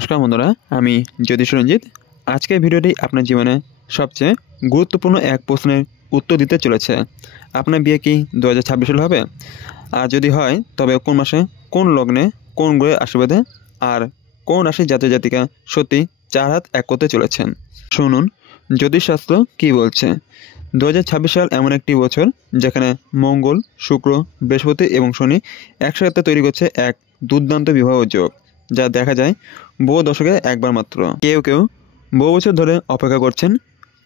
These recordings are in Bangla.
নমস্কার বন্ধুরা, আমি জ্যোতিষ রঞ্জিত। আজকের ভিডিওটি আপনার জীবনে সবচেয়ে গুরুত্বপূর্ণ এক প্রশ্নের উত্তর দিতে চলেছে। আপনার বিয়ে কি 2026 সালে হবে? আর যদি হয় তবে কোন মাসে, কোন লগ্নে, কোন গ্রহের আশীর্বাদে, আর কোন রাশির জাতক জাতিকা সত্যি 4 হাত এক করতে চলেছেন? শুনুন জ্যোতিষশাস্ত্র কী বলছে। 2026 সাল এমন একটি বছর যেখানে মঙ্গল, শুক্র, বৃহস্পতি এবং শনি একসাথে তৈরি করছে এক দুর্দান্ত বিবাহ যোগ, যা দেখা যায় বহু দশকে একবার মাত্র। কেউ কেউ বহু বছর ধরে অপেক্ষা করছেন।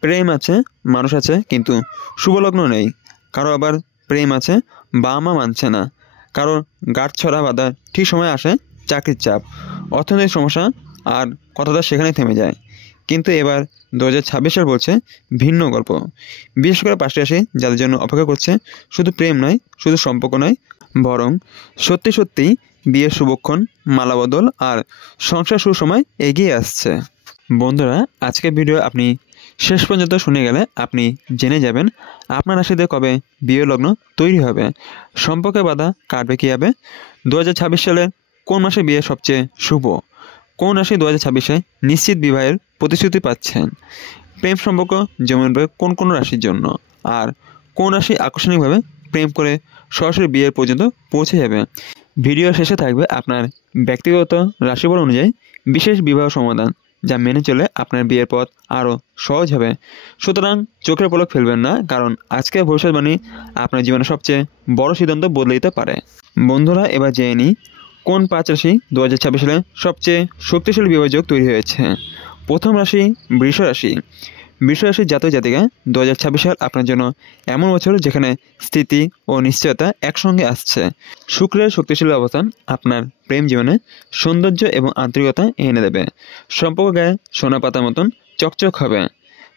প্রেম আছে, মানুষ আছে, কিন্তু শুভলগ্ন নেই। কারো আবার প্রেম আছে, বাবা মা মানছে না। কারোর গাঁটছড়া বাঁধা ঠিক সময় আসে চাকরির চাপ, অর্থনৈতিক সমস্যা, আর কথাটা সেখানেই থেমে যায়। কিন্তু এবার 2026 সাল বলছে ভিন্ন গল্প। বিশেষ করে 5টি রাশি যাদের জন্য অপেক্ষা করছে শুধু প্রেম নয়, শুধু সম্পর্ক নয়, বরং সত্যি সত্যিই বিয়ের শুভক্ষণ, মালাবদল আর সংসার শুরুর সময় এগিয়ে আসছে। বন্ধুরা, আজকের ভিডিও আপনি শেষ পর্যন্ত শুনে গেলে আপনি জেনে যাবেন আপনার রাশিতে কবে বিয়ে লগ্ন তৈরি হবে, সম্পর্কে বাধা কাটবে কীভাবে, 2026 সালের কোন মাসে বিয়ে সবচেয়ে শুভ, কোন রাশি 2026-এ নিশ্চিত বিবাহের প্রতিশ্রুতি পাচ্ছেন, প্রেম সম্পর্ক জমে উঠবে কোন কোন রাশির জন্য, আর কোন রাশি আকর্ষণিকভাবে প্রেম করে সরাসরি বিয়ের পর্যন্ত পৌঁছে যাবে। ভিডিওর শেষে থাকবে আপনার ব্যক্তিগত রাশিফল অনুযায়ী বিশেষ বিবাহ সমাধান, যা মেনে চলে আপনার বিয়ের পথ আরও সহজ হবে। সুতরাং চোখের পলক ফেলবেন না, কারণ আজকের ভবিষ্যৎবাণী আপনার জীবনে সবচেয়ে বড় সিদ্ধান্ত বদলে দিতে পারে। বন্ধুরা, এবার জেনে নিই কোন 5 রাশি 2026 সালে সবচেয়ে শক্তিশালী বিবাহ যোগ তৈরি হয়েছে। প্রথম রাশি বৃষ রাশি। বৃষ রাশির জাতক জাতিকা 2026 সাল আপনার জন্য এমন বছর যেখানে স্থিতি ও নিশ্চয়তা একসঙ্গে আসছে। শুক্রের শক্তিশালী অবস্থান আপনার প্রেম জীবনে সৌন্দর্য এবং আন্তরিকতা এনে দেবে। সম্পর্ক গায়ে সোনা পাতার মতন চকচক হবে।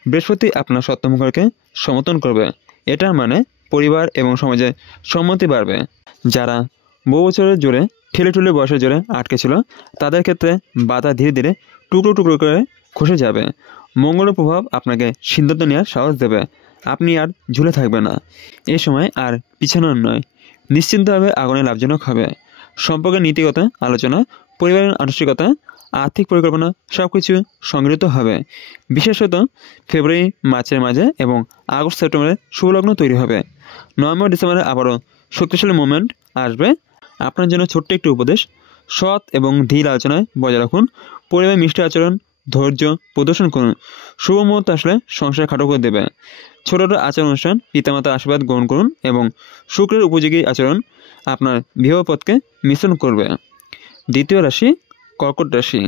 বৃহস্পতি আপনার সত্যমুখরকে সমর্থন করবে। এটার মানে পরিবার এবং সমাজে সম্মতি বাড়বে। যারা বহু বছরের জোরে ঠেলে বয়সের জোরে আটকে ছিল, তাদের ক্ষেত্রে বাধা ধীরে ধীরে টুকরো টুকরো করে খসে যাবে। মঙ্গলের প্রভাব আপনাকে সিদ্ধান্ত নেওয়ার সাহস দেবে। আপনি আর ঝুলে থাকবে না। এ সময় আর পিছানোর নয়, নিশ্চিন্তভাবে আগুনে লাভজনক হবে। সম্পর্কের নীতিগত আলোচনা, পরিবারের আনুষ্ঠানিকতা, আর্থিক পরিকল্পনা সব কিছু সংগৃহীত হবে। বিশেষত ফেব্রুয়ারি মার্চের মাঝে এবং আগস্ট সেপ্টেম্বরে শুভলগ্ন তৈরি হবে। নভেম্বর ডিসেম্বরে আবারও শক্তিশালী মুভমেন্ট আসবে। আপনার জন্য ছোট্ট একটি উপদেশ: সৎ এবং ধীর আলোচনায় বজায় রাখুন। পরিবারের মিষ্টি আচরণ, ধৈর্য প্রদর্শন করুন। শুভ মুহূর্ত আসলে সংসার খাটো করে দেবে। ছোট আচার অনুষ্ঠান, পিতামাতার আশীর্বাদ গ্রহণ করুন এবং শুক্রের উপযোগী আচরণ আপনার বিবাহ পথকে মিশ্রণ করবে। দ্বিতীয় রাশি কর্কট রাশি।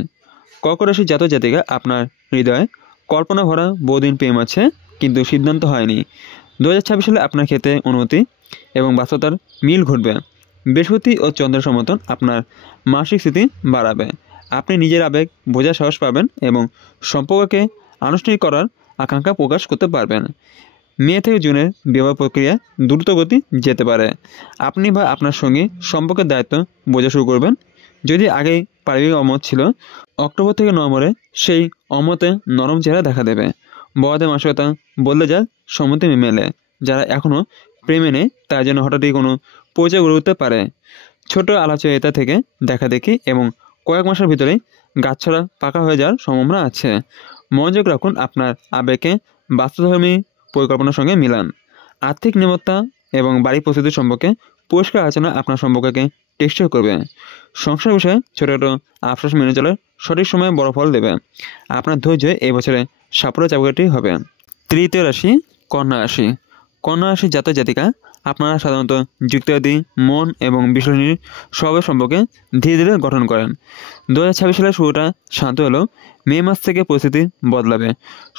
কর্কট রাশির জাতক জাতিকা আপনার হৃদয়ে কল্পনা ভরা বহুদিন প্রেম আছে, কিন্তু সিদ্ধান্ত হয়নি। 2026 সালে আপনার ক্ষেত্রে অনুমতি এবং বাস্তবতার মিল ঘটবে। বৃহস্পতি ও চন্দ্রের সমর্থন আপনার মানসিক স্থিতি বাড়াবে। আপনি নিজের আবেগ বোঝার সাহস পাবেন এবং সম্পর্ককে আনুষ্ঠানিক করার আকাঙ্ক্ষা প্রকাশ করতে পারবেন। মে থেকে জুনের বিবাহ প্রক্রিয়া দ্রুতগতি যেতে পারে। আপনি বা আপনার সঙ্গী সম্পর্কের দায়িত্ব বোঝা শুরু করবেন। যদি আগেই পারিবারিক অমত ছিল, অক্টোবর থেকে নভেম্বরে সেই অমতে নরম চেহারা দেখা দেবে। বড়দের মানসিকতা বদলে যায়, সম্মতি মেলে। যারা এখনও প্রেমে নেই তার জন্য হঠাৎই কোনো পরিচয় গড়ে উঠতে পারে। ছোট আলাপচারিতা থেকে দেখা দেখি এবং কয়েক মাসের ভিতরেই গাছছড়া পাকা হয়ে যাওয়ার সম্ভাবনা আছে। মনোযোগ রাখুন আপনার আবেগকে বাস্তবধর্মী পরিকল্পনার সঙ্গে মিলান। আর্থিক নিরাপত্তা এবং বাড়ি প্রস্তুতি সম্পর্কে পরিষ্কার আলোচনা আপনার সম্পর্ককে টেকসই করবে। সংসার বিষয়ে ছোটো আফসোস মেনে চলার সঠিক সময়ে বড় ফল দেবে। আপনার ধৈর্য এই বছরে সাফল্য চাবিকাঠি হবে। তৃতীয় রাশি কন্যা রাশি। কন্যা রাশির জাতক জাতিকা আপনারা সাধারণত যুক্তিবাদী মন এবং বিশ্লেষণী স্বভাবের সম্পর্কে ধীরে ধীরে গঠন করেন। 2026 সালের শুরুটা শান্ত হলেও মে মাস থেকে পরিস্থিতি বদলাবে।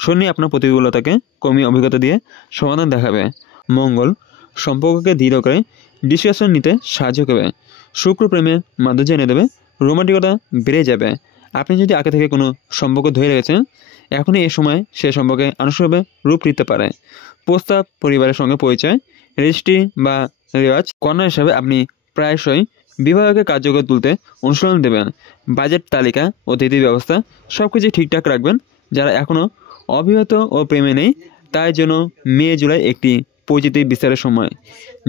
শনি আপনার প্রতিকূলতাকে কমিয়ে অভিজ্ঞতা দিয়ে সমাধান দেখাবে। মঙ্গল সম্পর্ককে দৃঢ় করে ডিসকাশন নিতে সাহায্য করবে। শুক্র প্রেমের মাধুর্য এনে দেবে। রোমান্টিকতা বেড়ে যাবে। আপনি যদি আগে থেকে কোনো সম্পর্ক ধরে রেখেছেন, এখনই এই সময় সে সম্পর্কে আনুষ্ঠানিকভাবে রূপ নিতে পারে। প্রস্তাব, পরিবারের সঙ্গে পরিচয়, রেজিস্ট্রি বা রেওয়াজ। কন্যা হিসাবে আপনি প্রায়শই বিবাহকে কার্যকর তুলতে অনুশীলন দেবেন। বাজেট তালিকা, অতিথি ব্যবস্থা সব কিছু ঠিকঠাক রাখবেন। যারা এখনও অবিবাহিত ও প্রেমে নেই তার জন্য মে জুলাই একটি পরিচিতি বিস্তারের সময়।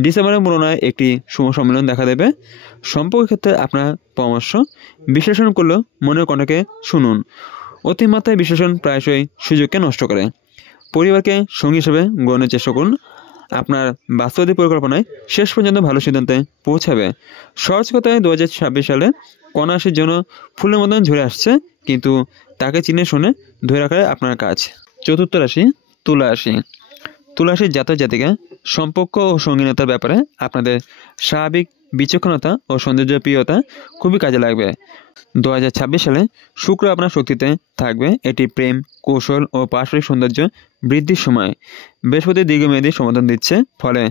ডিসেম্বরের তুলনায় একটি শুভ সম্মেলন দেখা দেবে। সম্পর্কের ক্ষেত্রে আপনার পরামর্শ বিশ্লেষণ করলেও মনের কণ্ঠকে শুনুন। অতিমাত্রায় বিশ্লেষণ প্রায়শই সুযোগকে নষ্ট করে। পরিবারকে সঙ্গী হিসেবে গ্রহণের চেষ্টা করুন। আপনার বাস্তবিক পরিকল্পনায় শেষ পর্যন্ত ভালো সিদ্ধান্তে পৌঁছাবে। সহজ কথায় 2026 সালে কন্যা রাশির জন্য ফুলের মতন ঝরে আসছে, কিন্তু তাকে চিনে শুনে ধরে রাখাই আপনার কাজ। চতুর্থ রাশি তুলা রাশি। তুলা রাশির জাতক জাতিকা সম্পর্ক ও সঙ্গীনতার ব্যাপারে আপনাদের স্বাভাবিক বিচক্ষণতা ও সৌন্দর্যপ্রিয়তা খুবই কাজে লাগবে। 2026 সালে শুক্র আপনার শক্তিতে থাকবে। এটি প্রেম, কৌশল ও পারস্পরিক সৌন্দর্য বৃদ্ধির সময়। বৃহস্পতি দীর্ঘমেয়াদী সমর্থন দিচ্ছে, ফলে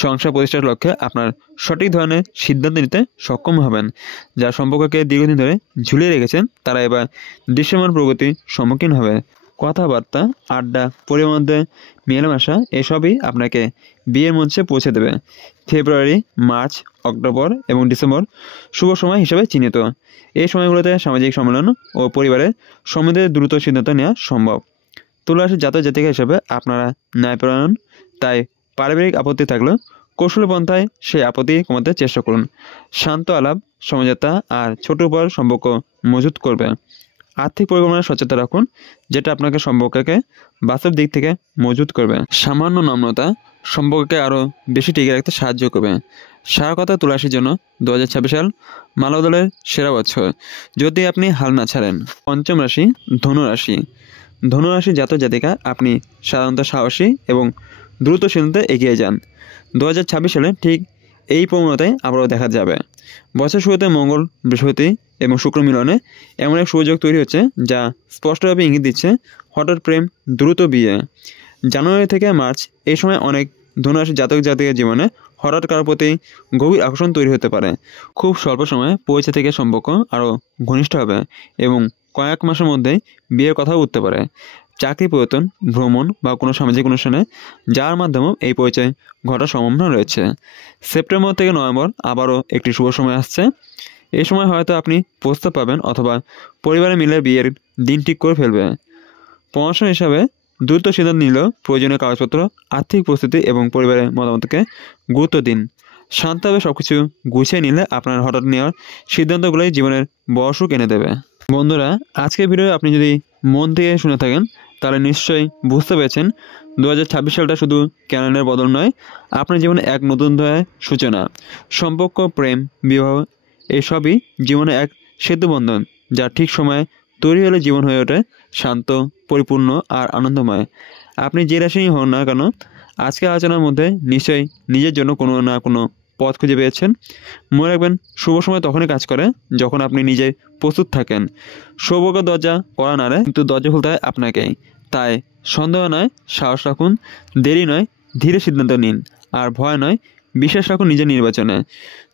সংসার প্রতিষ্ঠার লক্ষ্যে আপনার সঠিক ধরনের সিদ্ধান্ত নিতে সক্ষম হবেন। যারা সম্পর্ককে দীর্ঘদিন ধরে ঝুলিয়ে রেখেছেন তারা এবার দৃশ্যমান প্রগতির সম্মুখীন হবে। কথাবার্তা, আড্ডা, পরিবারের মধ্যে মেলামেশা এসবই আপনাকে বিয়ের মঞ্চে পৌঁছে দেবে। ফেব্রুয়ারি, মার্চ, অক্টোবর এবং ডিসেম্বর শুভ সময় হিসেবে চিহ্নিত। এই সময়গুলোতে সামাজিক সম্মেলন ও পরিবারের সম্বন্ধে দ্রুত সিদ্ধান্ত নেওয়া সম্ভব। তুলা রাশির জাতক জাতিকা হিসেবে আপনারা ন্যায়পরায়ণ, তাই পারিবারিক আপত্তি থাকলেও কৌশলী পন্থায় সেই আপত্তি কমাতে চেষ্টা করুন। শান্ত আলাপ, সমঝোতা আর ছোট বড় সম্পর্ক মজবুত করবে। আর্থিক পরিকল্পনায় সচেতন রাখুন, যেটা আপনাকে সম্পর্ককে বাস্তব দিক থেকে মজবুত করবে। সামান্য নম্রতা সম্পর্ককে আরও বেশি টিকে রাখতে সাহায্য করবে। সারা কথা তুলা রাশির জন্য 2026 সাল মালবদলের সেরা বছর, যদি আপনি হাল না ছাড়েন। পঞ্চম রাশি ধনু রাশি। ধনু রাশির জাতক জাতিকা আপনি সাধারণত সাহসী এবং দ্রুত সিদ্ধান্তে এগিয়ে যান। 2026 সালে ঠিক এই প্রবণতায় আবারও দেখা যাবে। বছর শুরুতে মঙ্গল, বৃহস্পতি এবং শুক্র মিলনে এমন এক সুযোগ তৈরি হচ্ছে যা স্পষ্টভাবে ইঙ্গিত দিচ্ছে হঠাৎ প্রেম, দ্রুত বিয়ে। জানুয়ারি থেকে মার্চ এই সময় অনেক ধনু রাশির জাতক জাতিকের জীবনে হঠাৎ কারোর প্রতি গভীর আকর্ষণ তৈরি হতে পারে। খুব স্বল্প সময়ে পরিচয় থেকে সম্পর্ক আরও ঘনিষ্ঠ হবে এবং কয়েক মাসের মধ্যেই বিয়ের কথাও উঠতে পারে। চাকরি পরিবর্তন, ভ্রমণ বা কোনো সামাজিক অনুষ্ঠানে যার মাধ্যমেও এই পরিচয় ঘটার সম্ভাবনা রয়েছে। সেপ্টেম্বর থেকে নভেম্বর আবারও একটি শুভ সময় আসছে। এই সময় হয়তো আপনি প্রস্তাব পাবেন অথবা পরিবারে মিলে বিয়ের দিন ঠিক করে ফেলবে। পরামর্শ হিসাবে দ্রুত সিদ্ধান্ত নিলেও প্রয়োজনীয় কাগজপত্র, আর্থিক পরিস্থিতি এবং পরিবারের মতামতকে গুরুত্ব দিন। শান্তভাবে সব কিছু গুছিয়ে নিলে আপনার হঠাৎ নেওয়ার সিদ্ধান্তগুলোই জীবনের বড় সুখ এনে দেবে। বন্ধুরা, আজকের ভিডিও আপনি যদি মন থেকে শুনে থাকেন তাহলে নিশ্চয়ই বুঝতে পেরেছেন 2026 সালটা শুধু ক্যালেন্ডার বদল নয়, আপনার জীবনে এক নতুন অধ্যায়ের সূচনা। সম্পর্ক, প্রেম, বিবাহ এসবই জীবনে এক সেতুবন্ধন, যা ঠিক সময়ে তৈরি হলে জীবন হয়ে ওঠে শান্ত, পরিপূর্ণ আর আনন্দময়। আপনি যে রাশিই হন না কেন, আজকের আলোচনার মধ্যে নিশ্চয়ই নিজের জন্য কোনো না কোনো পথ খুঁজে পেয়েছেন। মনে রাখবেন, শুভ সময় তখনই কাজ করে যখন আপনি নিজে প্রস্তুত থাকেন। সৌভাগ্য দরজা কড়া নাড়ে, কিন্তু দরজা খুলতে হয় আপনাকেই। তাই সন্দেহ নয়, সাহস রাখুন, দেরি নয়, ধীরে সিদ্ধান্ত নিন, আর ভয় নয়, বিশ্বাস রাখুন নিজের নির্বাচনে।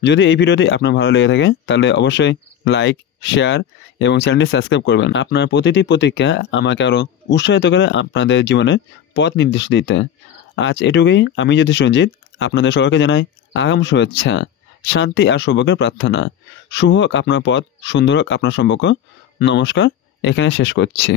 যদি এই ভিডিওটি আপনার ভালো লেগে থাকে তাহলে অবশ্যই লাইক, শেয়ার এবং চ্যানেলটি সাবস্ক্রাইব করবেন। আপনার প্রতিটি প্রতিক্রিয়া আমাকে আরও উৎসাহিত করে আপনাদের জীবনের পথ নির্দেশ দিতে। আজ এটুকুই। আমি জ্যোতিষ রঞ্জিত আপনাদের সবাইকে জানাই আগাম শুভেচ্ছা, শান্তি আর সৌভাগ্যের প্রার্থনা। শুভ হোক আপনার পথ, সুন্দর হোক আপনার সম্পর্ক। নমস্কার, এখানে শেষ করছি।